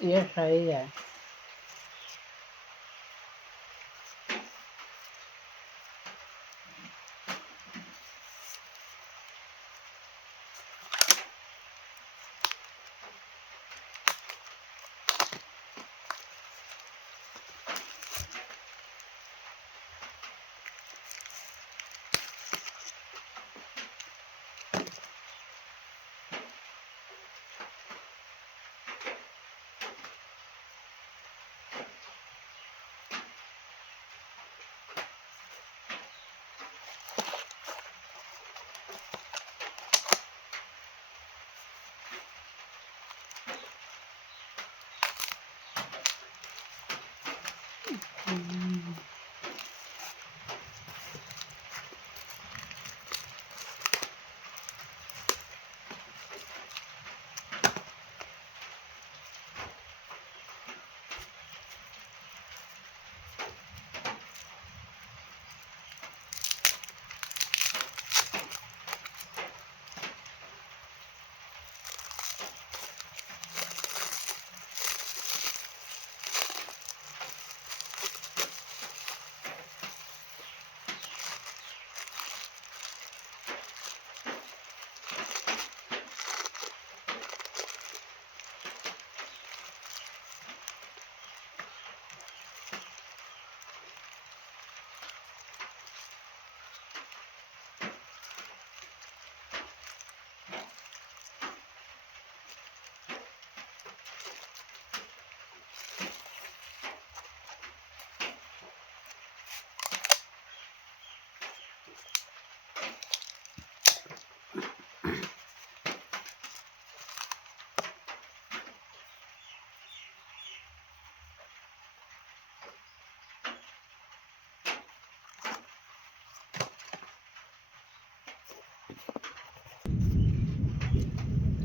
ये सही है।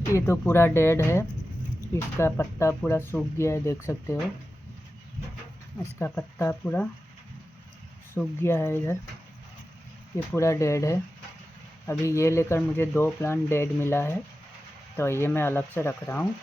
ये तो पूरा डेड है। इसका पत्ता पूरा सूख गया है, देख सकते हो। इसका पत्ता पूरा सूख गया है इधर। ये पूरा डेड है। अभी ये लेकर मुझे 2 प्लांट डेड मिला है, तो ये मैं अलग से रख रहा हूँ।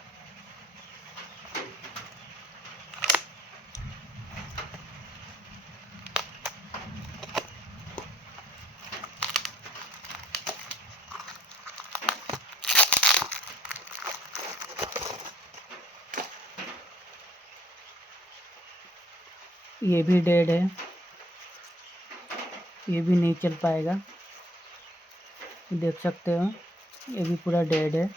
ये भी डेड है, ये भी नहीं चल पाएगा, देख सकते हो। ये भी पूरा डेड है।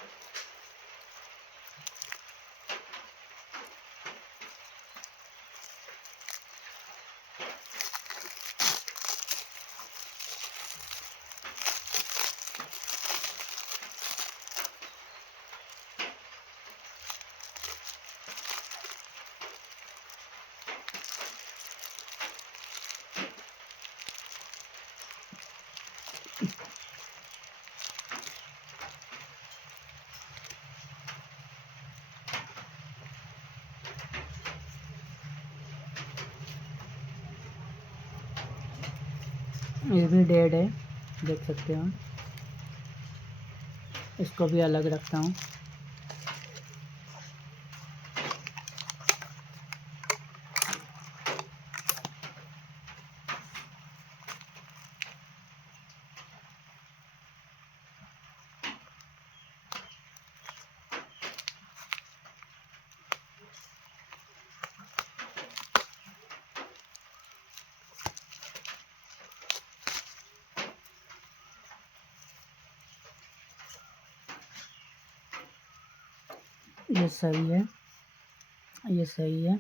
ये भी डेड है, देख सकते हो। इसको भी अलग रखता हूँ। ये सही है, ये सही है।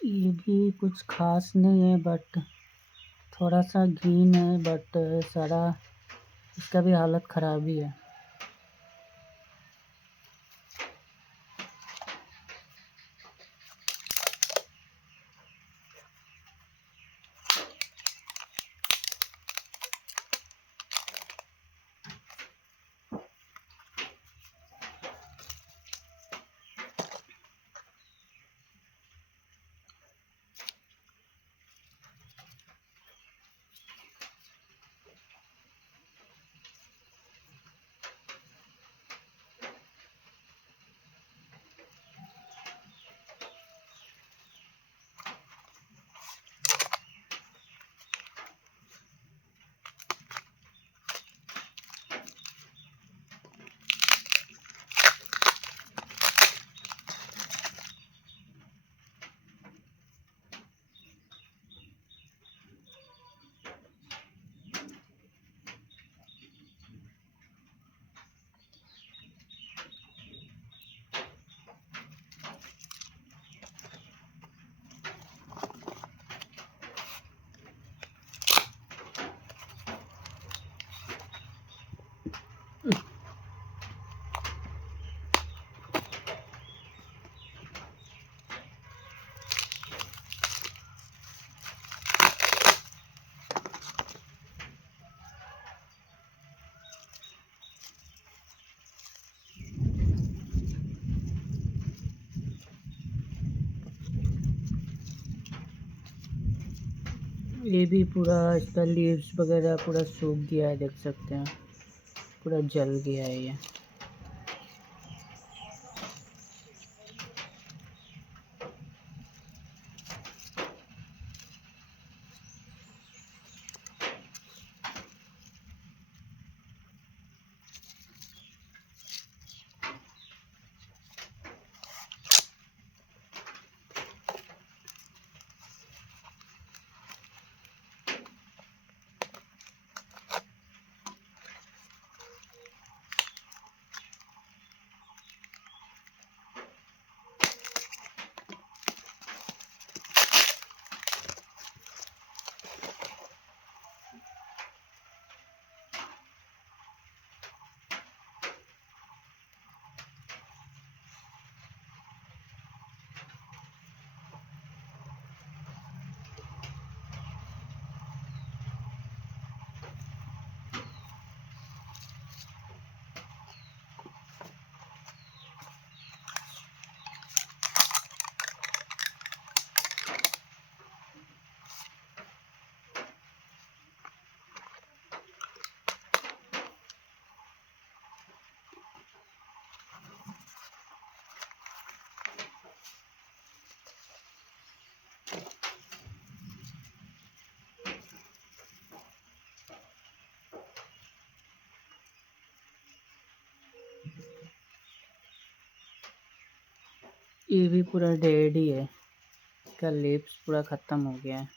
ये भी कुछ खास नहीं है, बट थोड़ा सा ग्रीन है, बट सारा इसका भी हालत ख़राब ही है। ये भी पूरा इसका लीव्स वगैरह पूरा सूख गया है, देख सकते हैं पूरा जल गया है ये। ये भी पूरा डेड ही है, इसका लीव्स पूरा ख़त्म हो गया है।